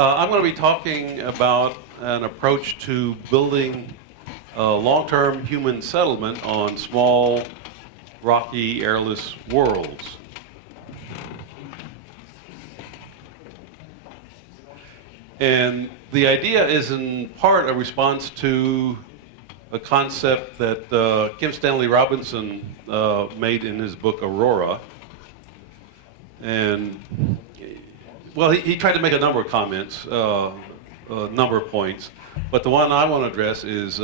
I'm going to be talking about an approach to building long-term human settlement on small, rocky, airless worlds. And the idea is in part a response to a concept that Kim Stanley Robinson made in his book Aurora. And, well, he tried to make a number of comments, a number of points. But the one I want to address is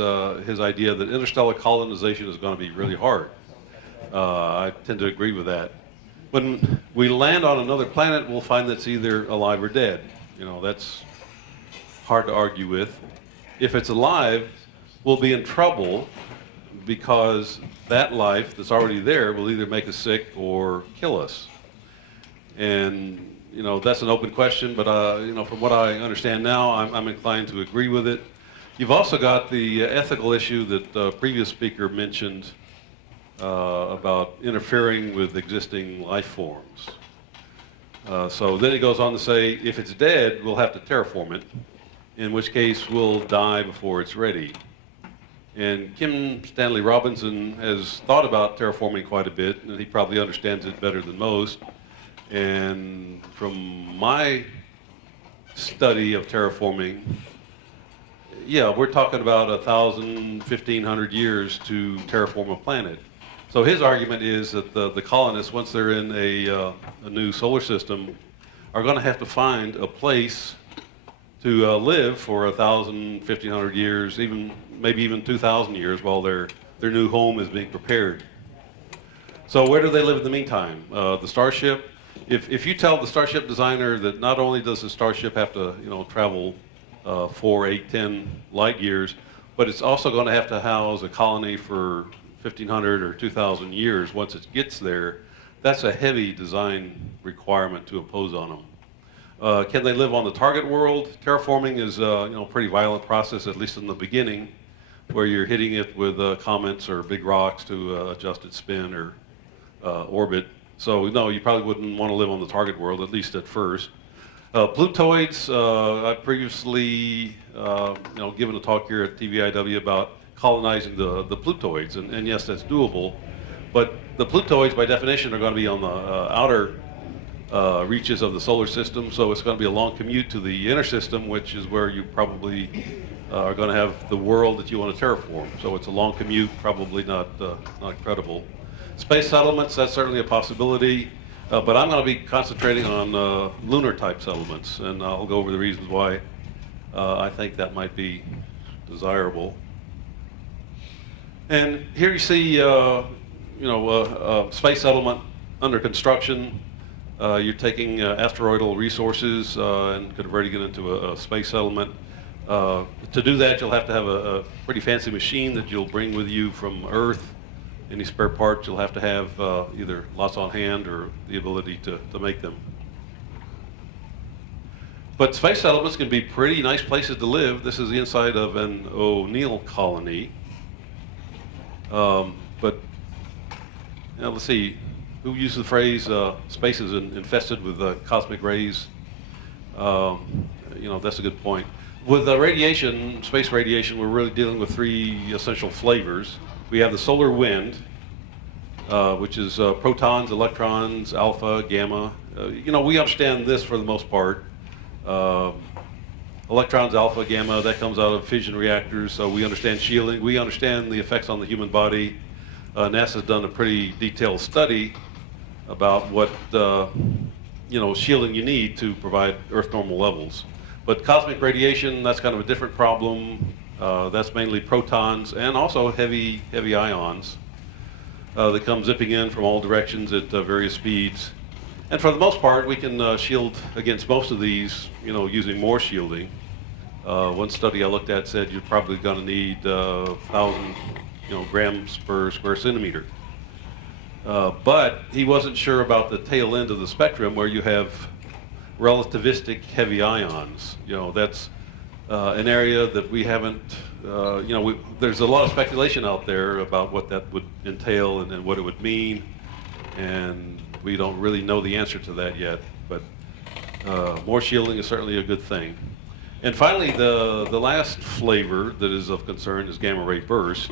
his idea that interstellar colonization is going to be really hard. I tend to agree with that. When we land on another planet, we'll find that's either alive or dead. You know, that's hard to argue with. If it's alive, we'll be in trouble because that life that's already there will either make us sick or kill us. And, you know, that's an open question, but, you know, from what I understand now, I'm inclined to agree with it. You've also got the ethical issue that the previous speaker mentioned about interfering with existing life forms. So then he goes on to say, if it's dead, we'll have to terraform it, in which case we'll die before it's ready. And Kim Stanley Robinson has thought about terraforming quite a bit, and he probably understands it better than most. And from my study of terraforming, yeah, we're talking about 1,000, 1,500 years to terraform a planet. So his argument is that the colonists, once they're in a new solar system, are going to have to find a place to live for 1,000, 1,500 years, maybe even 2,000 years while their new home is being prepared. So where do they live in the meantime? The starship. If you tell the starship designer that not only does the starship have to, you know, travel 4, 8, 10 light years, but it's also going to have to house a colony for 1,500 or 2,000 years once it gets there, that's a heavy design requirement to impose on them. Can they live on the target world? Terraforming is you know, a pretty violent process, at least in the beginning, where you're hitting it with comets or big rocks to adjust its spin or orbit. So no, you probably wouldn't want to live on the target world, at least at first. Plutoids, I previously you know, given a talk here at TVIW about colonizing the Plutoids, and yes, that's doable. But the Plutoids, by definition, are going to be on the outer reaches of the solar system, so it's going to be a long commute to the inner system, which is where you probably are going to have the world that you want to terraform. So it's a long commute, probably not credible. Space settlements, that's certainly a possibility, but I'm going to be concentrating on lunar type settlements, and I'll go over the reasons why I think that might be desirable. And here you see, you know, space settlement under construction. You're taking asteroidal resources and converting it into a space settlement. To do that, you'll have to have a pretty fancy machine that you'll bring with you from Earth. Any spare parts you'll have to have either lots on hand or the ability to make them. But space settlements can be pretty nice places to live. This is the inside of an O'Neill colony. But you know, let's see, who uses the phrase space is infested with cosmic rays? You know, that's a good point. With radiation, space radiation, we're really dealing with three essential flavors. We have the solar wind, which is protons, electrons, alpha, gamma. You know, we understand this for the most part. Electrons, alpha, gamma, that comes out of fission reactors, so we understand shielding. We understand the effects on the human body. NASA's done a pretty detailed study about what you know, shielding you need to provide Earth normal levels. But cosmic radiation, that's kind of a different problem. That's mainly protons and also heavy ions that come zipping in from all directions at various speeds. And for the most part, we can shield against most of these, you know, using more shielding. One study I looked at said you're probably going to need 1,000, you know, grams per square centimeter. But he wasn't sure about the tail end of the spectrum where you have relativistic heavy ions. You know, that's an area that we haven't, you know, there's a lot of speculation out there about what that would entail and what it would mean, and we don't really know the answer to that yet. But More shielding is certainly a good thing. And finally, the last flavor that is of concern is gamma ray burst.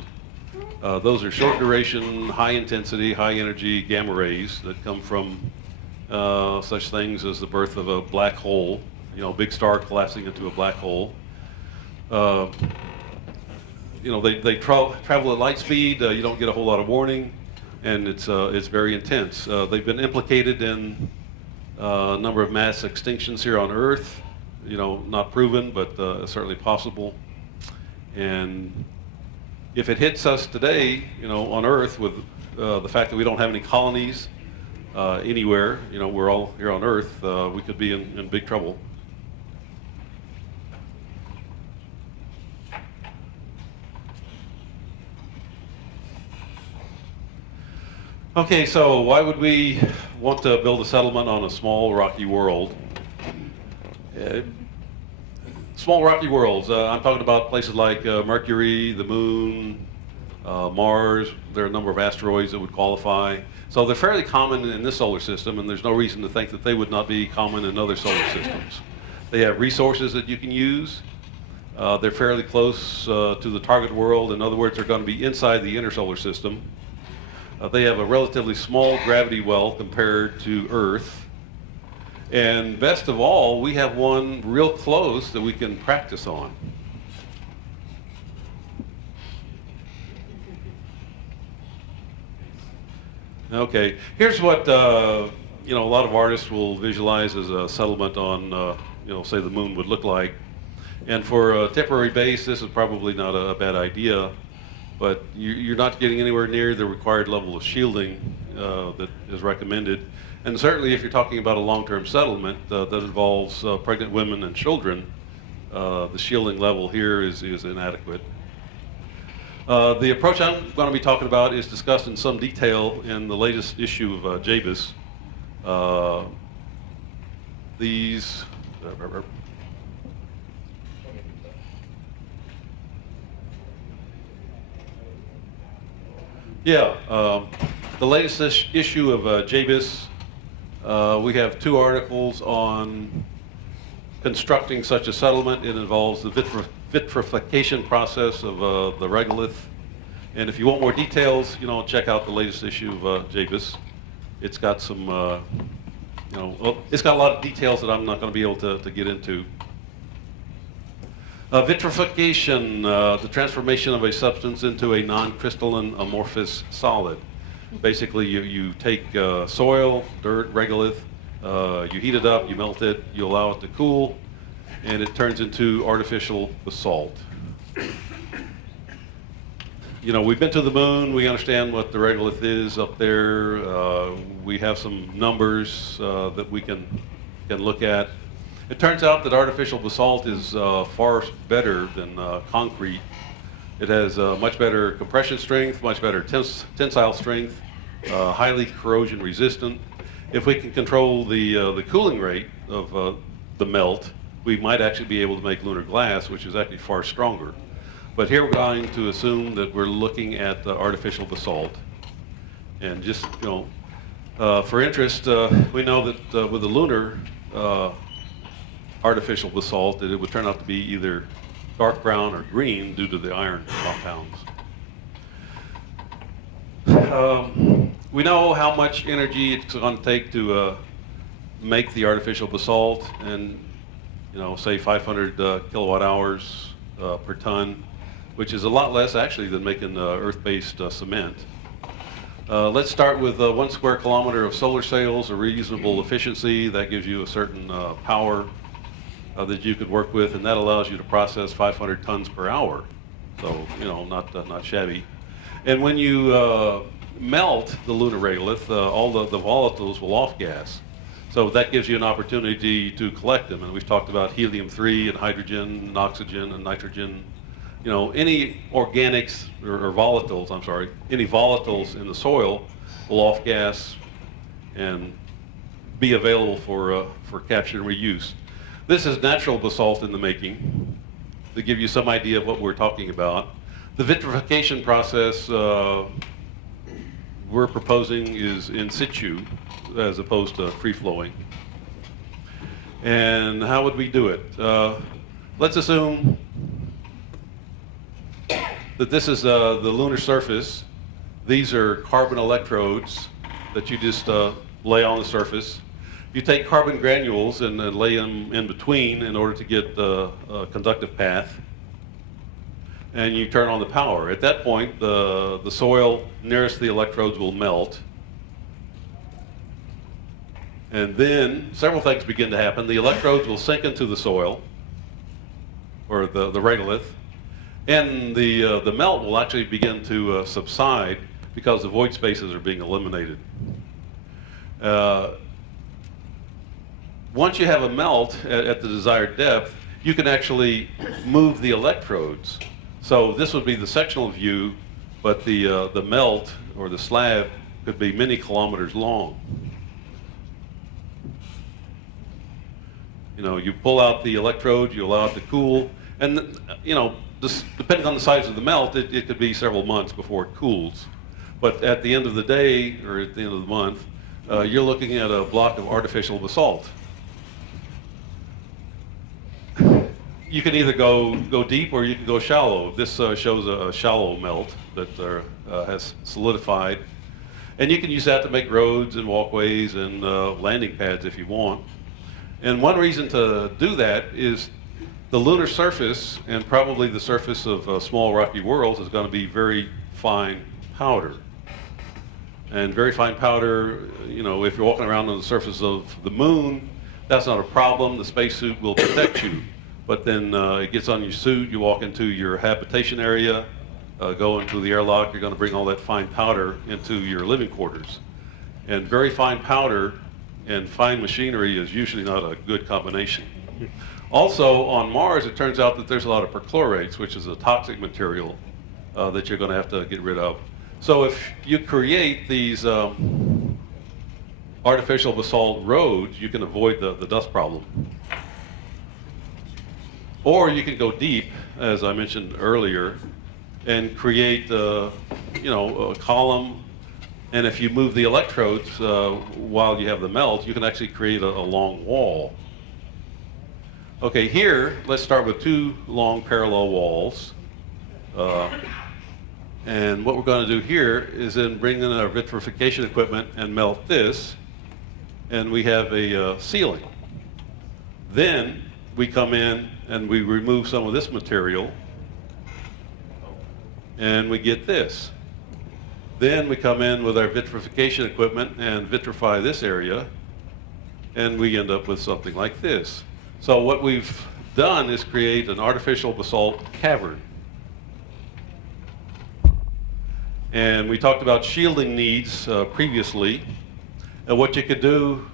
Those are short duration, high intensity, high energy gamma rays that come from such things as the birth of a black hole, big star collapsing into a black hole. They travel at light speed. You don't get a whole lot of warning, and it's very intense. They've been implicated in a number of mass extinctions here on Earth. Not proven, but certainly possible. And if it hits us today, on Earth, with the fact that we don't have any colonies anywhere, we're all here on Earth, we could be in big trouble. Okay, so why would we want to build a settlement on a small rocky world? Small rocky worlds, I'm talking about places like Mercury, the Moon, Mars. There are a number of asteroids that would qualify. So they're fairly common in this solar system, and there's no reason to think that they would not be common in other solar systems. They have resources that you can use. They're fairly close to the target world. In other words, they're going to be inside the inner solar system. They have a relatively small gravity well compared to Earth. And best of all, we have one real close that we can practice on. Okay, here's what a lot of artists will visualize as a settlement on, say the Moon would look like. And for a temporary base, this is probably not a bad idea. But you're not getting anywhere near the required level of shielding that is recommended. And certainly if you're talking about a long-term settlement that involves pregnant women and children, the shielding level here is inadequate. The approach I'm going to be talking about is discussed in some detail in the latest issue of JBIS. The latest issue of JBIS, we have 2 articles on constructing such a settlement. It involves the vitrification process of the regolith. And if you want more details, check out the latest issue of JBIS. It's got some, it's got a lot of details that I'm not going to be able to get into. Vitrification, the transformation of a substance into a non-crystalline amorphous solid. Basically, you take soil, dirt, regolith, you heat it up, you melt it, you allow it to cool, and it turns into artificial basalt. We've been to the Moon, we understand what the regolith is up there. We have some numbers that we can look at. It turns out that artificial basalt is far better than concrete. It has much better compression strength, much better tensile strength, highly corrosion resistant. If we can control the cooling rate of the melt, we might actually be able to make lunar glass, which is actually far stronger. But here we're going to assume that we're looking at artificial basalt. And just, for interest, we know that with the lunar artificial basalt, that it would turn out to be either dark brown or green due to the iron compounds. We know how much energy it's going to take to make the artificial basalt, and say 500 kilowatt hours per ton, which is a lot less actually than making earth-based cement. Let's start with 1 square kilometer of solar sails, a reasonable efficiency. That gives you a certain power that you could work with, and that allows you to process 500 tons per hour. So, not shabby. And when you melt the lunar regolith, all the volatiles will off-gas. So that gives you an opportunity to collect them. And we've talked about helium-3 and hydrogen and oxygen and nitrogen. Any organics or volatiles, any volatiles in the soil will off-gas and be available for capture and reuse. This is natural basalt in the making, to give you some idea of what we're talking about. The vitrification process we're proposing is in situ, as opposed to free-flowing. And how would we do it? Let's assume that this is the lunar surface. These are carbon electrodes that you just lay on the surface. You take carbon granules and lay them in between in order to get a conductive path. And you turn on the power. At that point, the soil nearest the electrodes will melt. And then several things begin to happen. The electrodes will sink into the soil, or the regolith, and the melt will actually begin to subside because the void spaces are being eliminated. Once you have a melt at the desired depth, you can actually move the electrodes. So this would be the sectional view, but the melt or the slab could be many kilometers long. You know, you pull out the electrode, you allow it to cool, and you know, depending on the size of the melt, it could be several months before it cools. But at the end of the day, or at the end of the month, you're looking at a block of artificial basalt. You can either go deep or you can go shallow. This shows a shallow melt that has solidified. And you can use that to make roads and walkways and landing pads if you want. And one reason to do that is the lunar surface, and probably the surface of small rocky worlds, is going to be very fine powder. And very fine powder, you know, if you're walking around on the surface of the moon, that's not a problem. The spacesuit will protect you. But then it gets on your suit, you walk into your habitation area, go into the airlock, you're going to bring all that fine powder into your living quarters. And very fine powder and fine machinery is usually not a good combination. Also, on Mars, it turns out that there's a lot of perchlorates, which is a toxic material that you're going to have to get rid of. So if you create these artificial basalt roads, you can avoid the dust problem. Or you can go deep, as I mentioned earlier, and create you know, a column. And if you move the electrodes while you have the melt, you can actually create a long wall. Okay, here, let's start with two long parallel walls. And what we're going to do here is then bring in our vitrification equipment and melt this, and we have a ceiling. Then we come in and we remove some of this material, and we get this. Then we come in with our vitrification equipment and vitrify this area, and we end up with something like this. So what we've done is create an artificial basalt cavern. And we talked about shielding needs previously, and what you could do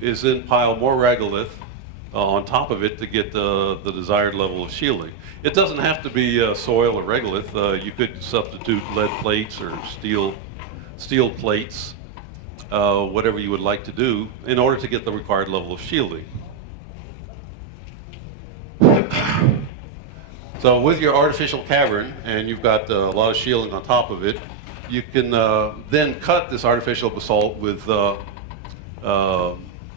is then pile more regolith on top of it to get the desired level of shielding. It doesn't have to be soil or regolith. You could substitute lead plates or steel plates, whatever you would like to do in order to get the required level of shielding. So with your artificial cavern, and you've got a lot of shielding on top of it, you can then cut this artificial basalt with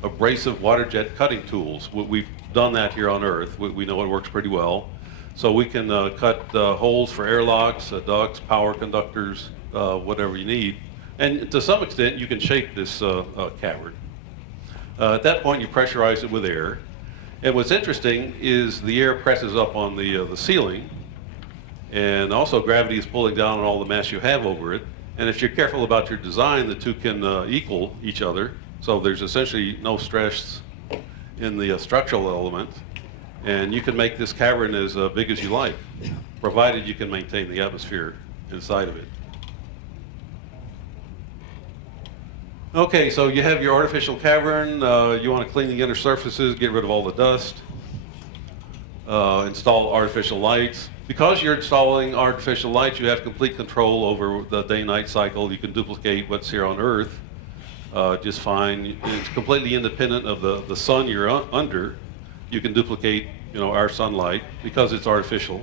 abrasive water jet cutting tools. We've done that here on Earth. We know it works pretty well. So we can cut holes for airlocks, ducts, power conductors, whatever you need. And to some extent, you can shape this cavern. At that point, you pressurize it with air. And what's interesting is the air presses up on the ceiling, and also gravity is pulling down on all the mass you have over it. And if you're careful about your design, the two can equal each other. So there's essentially no stress in the structural element. And you can make this cavern as big as you like, provided you can maintain the atmosphere inside of it. Okay, so you have your artificial cavern. You want to clean the inner surfaces, get rid of all the dust, install artificial lights. Because you're installing artificial lights, you have complete control over the day-night cycle. You can duplicate what's here on Earth just fine. It's completely independent of the sun you're under. You can duplicate, our sunlight because it's artificial.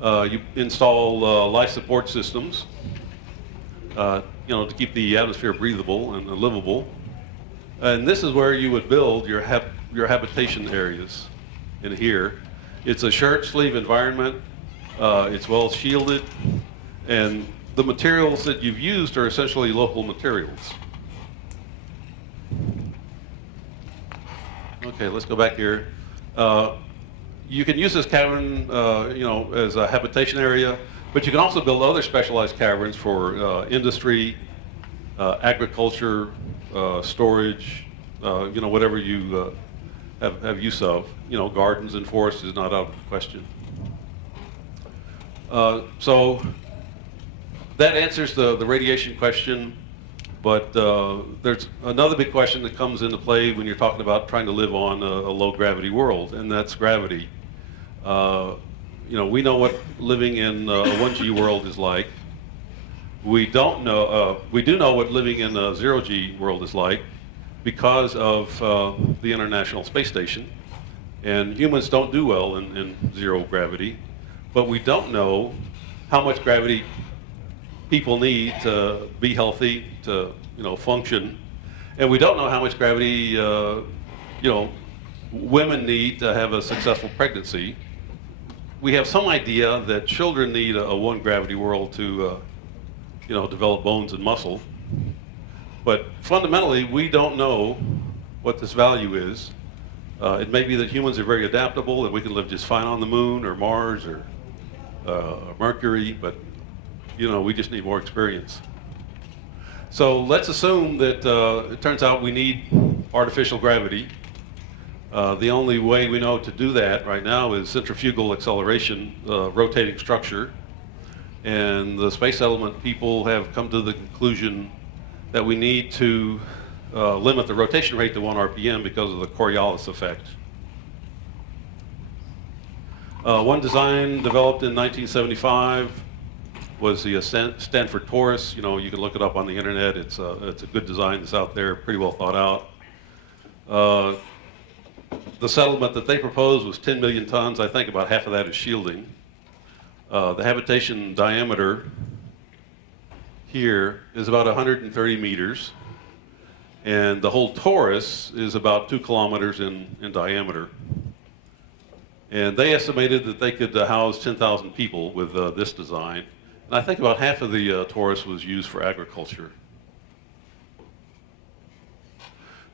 You install life support systems. to keep the atmosphere breathable and livable. And this is where you would build your habitation areas in here. It's a shirt sleeve environment. It's well shielded, and the materials that you've used are essentially local materials. Okay, let's go back here. You can use this cavern, as a habitation area, but you can also build other specialized caverns for industry, agriculture, storage, whatever you have use of. Gardens and forests is not out of the question. So that answers the radiation question, but there's another big question that comes into play when you're talking about trying to live on a low gravity world, and that's gravity. We know what living in a 1G world is like. We do know what living in a 0G world is like because of the International Space Station, and humans don't do well in zero gravity. But we don't know how much gravity people need to be healthy, to function, and we don't know how much gravity women need to have a successful pregnancy. We have some idea that children need a 1 gravity world to develop bones and muscle, but fundamentally we don't know what this value is. It may be that humans are very adaptable and we can live just fine on the moon or Mars or Mercury, but we just need more experience. So let's assume that it turns out we need artificial gravity. The only way we know to do that right now is centrifugal acceleration, rotating structure. And the space settlement people have come to the conclusion that we need to limit the rotation rate to 1 RPM because of the Coriolis effect. One design developed in 1975 was the Stanford Torus. You can look it up on the internet. It's a good design that's out there, pretty well thought out. The settlement that they proposed was 10 million tons. I think about half of that is shielding. The habitation diameter here is about 130 meters, and the whole torus is about 2 kilometers in diameter. And they estimated that they could house 10,000 people with this design. And I think about half of the torus was used for agriculture.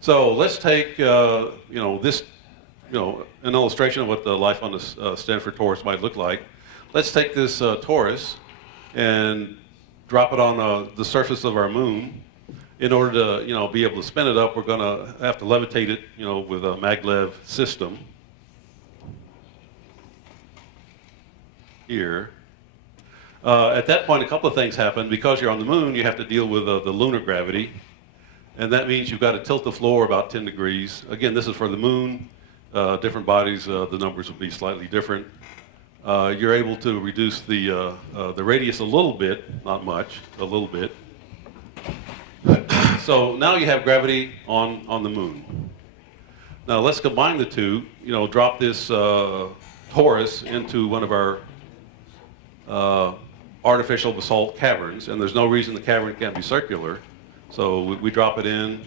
So let's take this, an illustration of what the life on the Stanford Torus might look like. Let's take this torus and drop it on the surface of our moon. In order to be able to spin it up, we're going to have to levitate it with a maglev system here. At that point, a couple of things happen. Because you're on the moon, you have to deal with the lunar gravity. And that means you've got to tilt the floor about 10 degrees. Again, this is for the moon. Different bodies, the numbers will be slightly different. You're able to reduce the radius a little bit, not much, a little bit. So now you have gravity on the moon. Now let's combine the two. Drop this torus into one of our artificial basalt caverns, and there's no reason the cavern can't be circular. So we drop it in.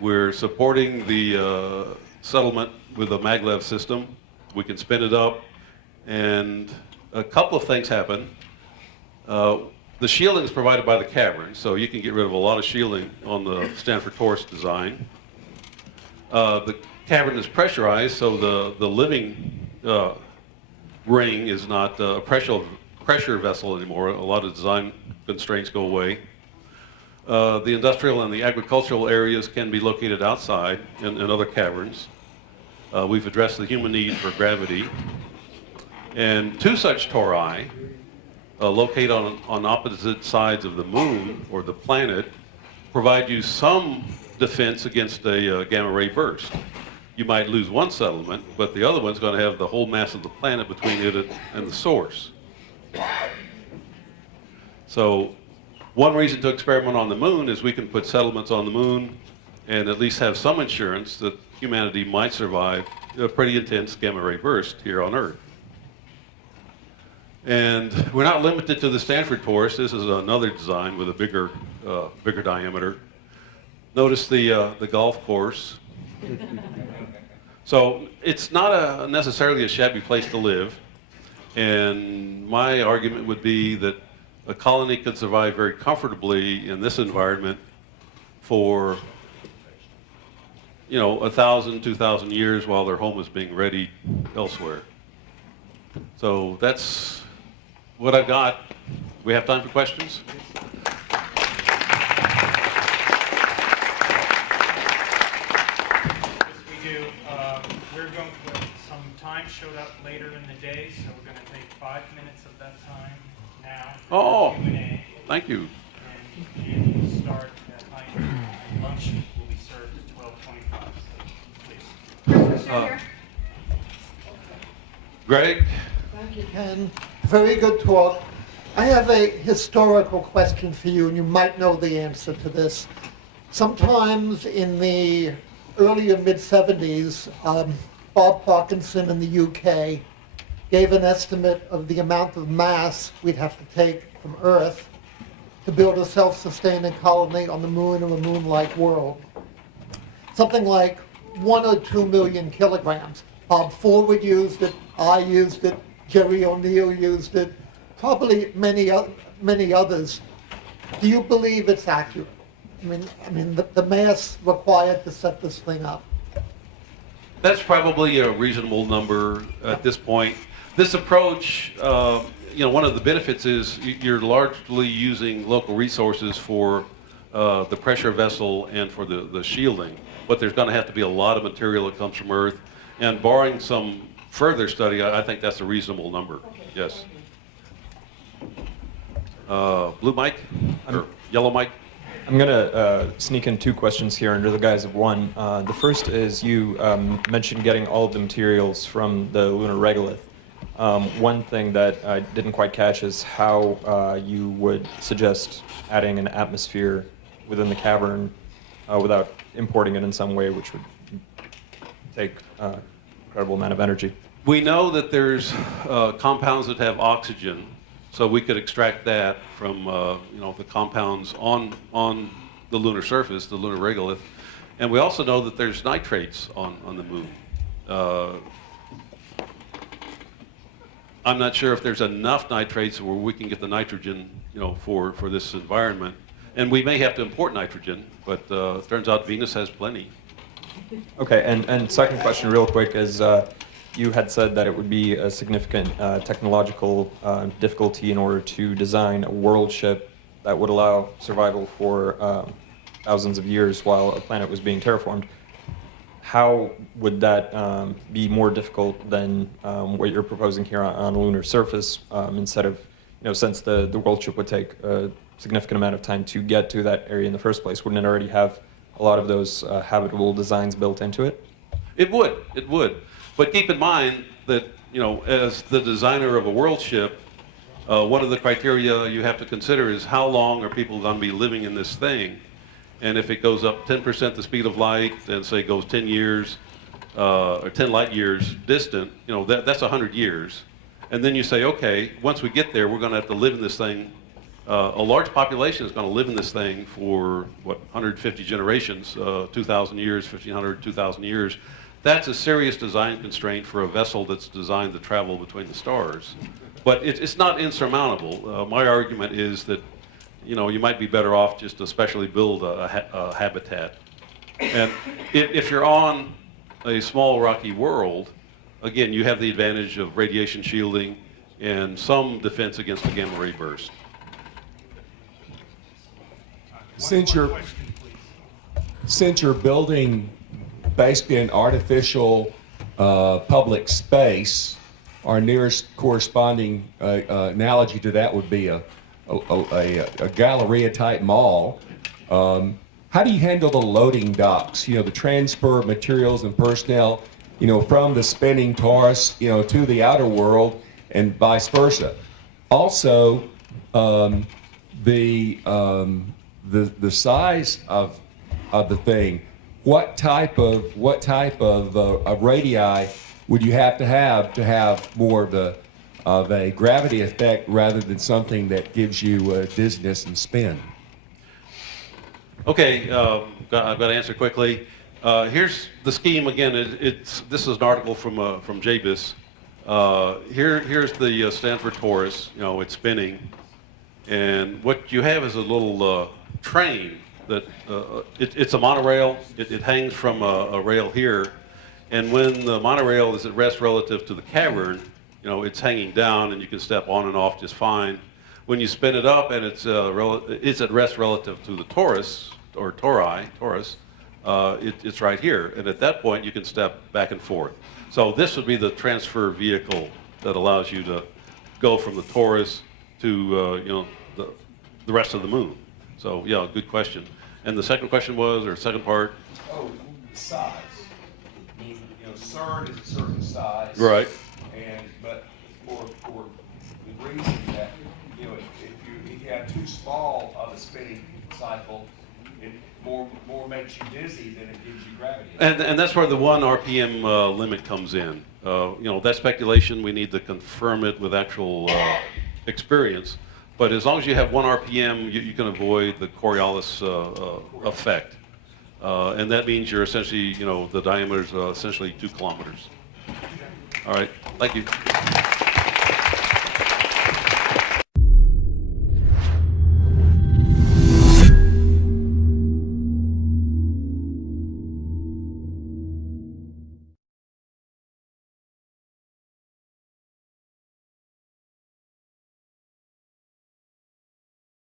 We're supporting the settlement with a maglev system. We can spin it up, and a couple of things happen. The shielding is provided by the cavern, so you can get rid of a lot of shielding on the Stanford Torus design. The cavern is pressurized, so the living ring is not a pressure vessel anymore. A lot of design constraints go away. The industrial and the agricultural areas can be located outside in other caverns. We've addressed the human need for gravity. And 2 such tori located on opposite sides of the moon or the planet provide you some defense against a gamma ray burst. You might lose one settlement, but the other one's going to have the whole mass of the planet between it and the source. So one reason to experiment on the moon is we can put settlements on the moon and at least have some assurance that humanity might survive a pretty intense gamma ray burst here on Earth. And we're not limited to the Stanford Torus. This is another design with a bigger diameter. Notice the golf course. So it's not necessarily a shabby place to live. And my argument would be that a colony could survive very comfortably in this environment for 1,000, 2,000 years while their home is being readied elsewhere. So that's what I've got. We have time for questions? Yes, we do. We're going to, some time showed up later in the day, so we're going to take 5 minutes of that time now for Q&A. Thank you. And we'll start at 9:00. Lunch will be served at 12:25. So please. Greg? Thank you, Ken. Very good talk. I have a historical question for you, and you might know the answer to this. Sometimes in the earlier mid-70s, Bob Parkinson in the UK gave an estimate of the amount of mass we'd have to take from Earth to build a self-sustaining colony on the moon or a moon-like world. Something like 1 or 2 million kilograms. Bob Forward used it, I used it, Jerry O'Neill used it, probably many others. Do you believe it's accurate? I mean, the mass required to set this thing up. That's probably a reasonable number at this point. This approach, one of the benefits is you're largely using local resources for the pressure vessel and for the shielding, but there's going to have to be a lot of material that comes from Earth, and barring some further study, I think that's a reasonable number. Yes. Blue mic or yellow mic? I'm going to sneak in 2 questions here under the guise of one. The first is you mentioned getting all of the materials from the Lunar Regolith. One thing that I didn't quite catch is how you would suggest adding an atmosphere within the cavern without importing it in some way, which would take an incredible amount of energy. We know that there's compounds that have oxygen, so we could extract that from the compounds on the lunar surface, the lunar regolith, and we also know that there's nitrates on the moon. I'm not sure if there's enough nitrates where we can get the nitrogen, for this environment, and we may have to import nitrogen, but it turns out Venus has plenty. Okay, and second question real quick is you had said that it would be a significant technological difficulty in order to design a world ship that would allow survival for thousands of years while a planet was being terraformed. How would that be more difficult than what you're proposing here on a lunar surface instead of, since the world ship would take a significant amount of time to get to that area in the first place, wouldn't it already have a lot of those habitable designs built into it? It would. But keep in mind that, as the designer of a world ship, one of the criteria you have to consider is how long are people going to be living in this thing? And if it goes up 10% the speed of light, and say goes 10 years, or 10 light years distant, that's 100 years. And then you say, okay, once we get there, we're going to have to live in this thing. A large population is going to live in this thing for, 150 generations, 2,000 years, 1,500, 2,000 years. That's a serious design constraint for a vessel that's designed to travel between the stars. But it's not insurmountable. My argument is that, you might be better off just to specially build a habitat. And if you're on a small rocky world, again, you have the advantage of radiation shielding and some defense against the gamma ray burst. Since you're building basically an artificial public space, our nearest corresponding analogy to that would be a Galleria type mall. How do you handle the loading docks? The transfer of materials and personnel, from the spinning Torus, to the outer world, and vice versa. Also, the size of the thing. What type of radii would you have to have more of the of a gravity effect rather than something that gives you dizziness and spin? Okay, I've got to answer quickly. Here's the scheme again. This is an article from JBIS. Here's the Stanford Torus. You know, it's spinning, and what you have is a little train that it's a monorail. It hangs from a rail here, and when the monorail is at rest relative to the cavern, you know, it's hanging down, and you can step on and off just fine. When you spin it up and it's at rest relative to the Torus or Torus, it's right here, and at that point you can step back and forth. So this would be the transfer vehicle that allows you to go from the Torus to you know, the rest of the moon. So yeah, good question. And the second question was, or second part? Oh, the size. I mean, you know, CERN is a certain size. Right. But for the reason that, you know, if you have too small of a spinning cycle, it more makes you dizzy than it gives you gravity. And that's where the 1 RPM limit comes in. You know, that's speculation. We need to confirm it with actual experience. But as long as you have 1 RPM, you can avoid the Coriolis effect. And that means you're essentially, you know, the diameter is essentially 2 kilometers. All right, thank you.